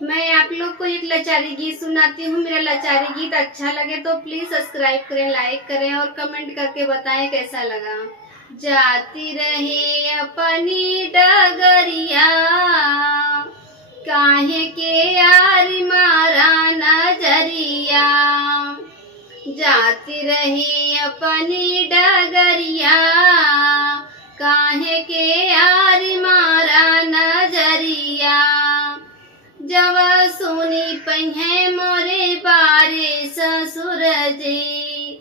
मैं आप लोग को एक लाचारी गीत सुनाती हूँ। मेरा लाचारी गीत अच्छा लगे तो प्लीज सब्सक्राइब करें, लाइक करें और कमेंट करके बताएं कैसा लगा। जाती रहे अपनी डगरिया, काहे के यार मारा नजरिया। जाती रही अपनी डगरिया, काहे के यार मारा नजरिया। जब सुनी पहिए मोरे बारे ससुर जी,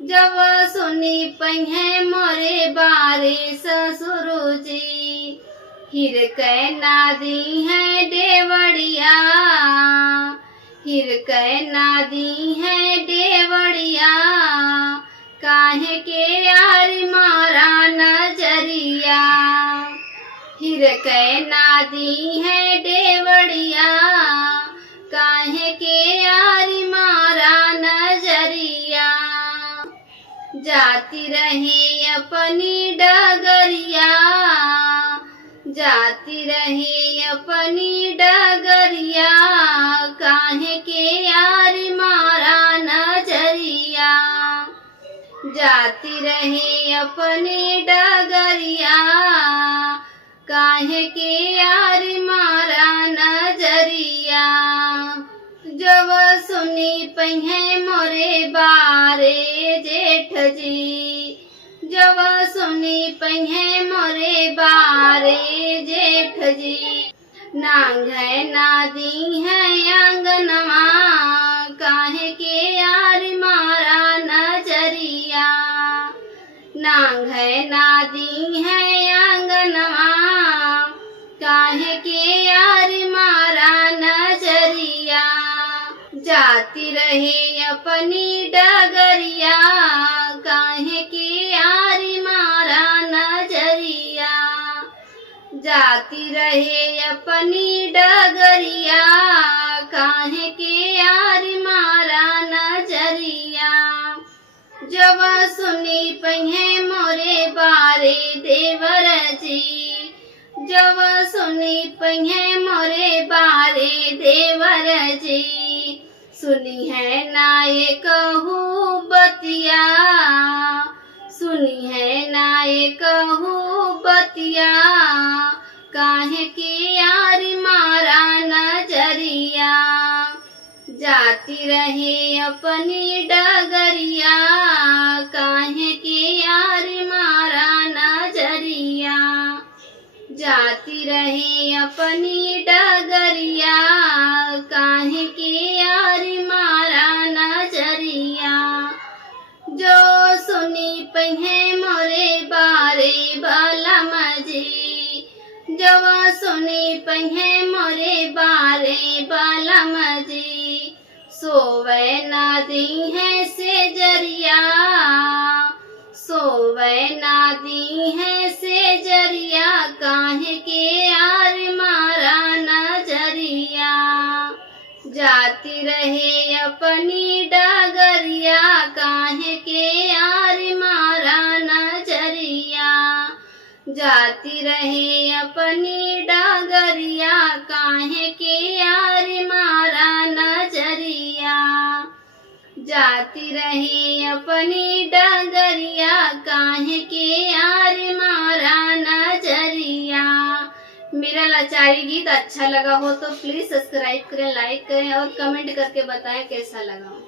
जब सुनी पहिए मोरे बारे ससुर जी। हिर कै नादी है देवड़िया, हिर कै नादी है देवड़िया। काहे के यार मारा नजरिया, हिर कै नादी है देवड़िया। काहे के यार मारा नजरिया। जाती रहे अपनी डगरिया, जाती रहे अपनी डगरिया। काहे के यार मारा नजरिया। जाती रहे अपनी डगरिया, काहे के यार मारा नजरिया। जब सुनी पहिए मोरे बारे जेठ जी, जब सुनी पहिए मोरे बारे जेठ जी। नांगे नादी है आंगनवा, काहे के यार मारा नजरिया। नांगे नादी है आंगनवा, काहे के यार मारा नजरिया। जाती रहे अपनी डगरिया, काहे के यार मारा नजरिया। जाती रहे अपनी डगरिया, काहे के यार मारा नजरिया। जब सुनी पहिए मोरे बारे देवर जी, जब सुनी पहिए मोरे बारे देवर जी। सुनी है ना ये कहूँ बतिया, सुनी है ना ये कहूँ बतिया। काहे के यार मारा नजरिया। जाती रहे अपनी डगरिया, काहे के यार मारा नजरिया। जाती रहे अपनी डगरिया, काहे के यार मारा नजरिया। जो सुनी पहिए मोरे बारे बलम जी, जब सुनी पहिए मोरे बारे बलम जी। सोवे नादी है से जरिया, सोवे नादी है से जरिया। काहे के यार मारा नजरिया। जाती रहे अपनी डगरिया, काहे के यार मारा नजरिया। जाती रहे अपनी डगरिया, काहे के यार मारा नजरिया। जाती रहे अपनी डगरिया, काहे के यार मारा नजरिया। मेरा लाचारी गीत अच्छा लगा हो तो प्लीज सब्सक्राइब करें, लाइक करें और कमेंट करके बताएं कैसा लगा।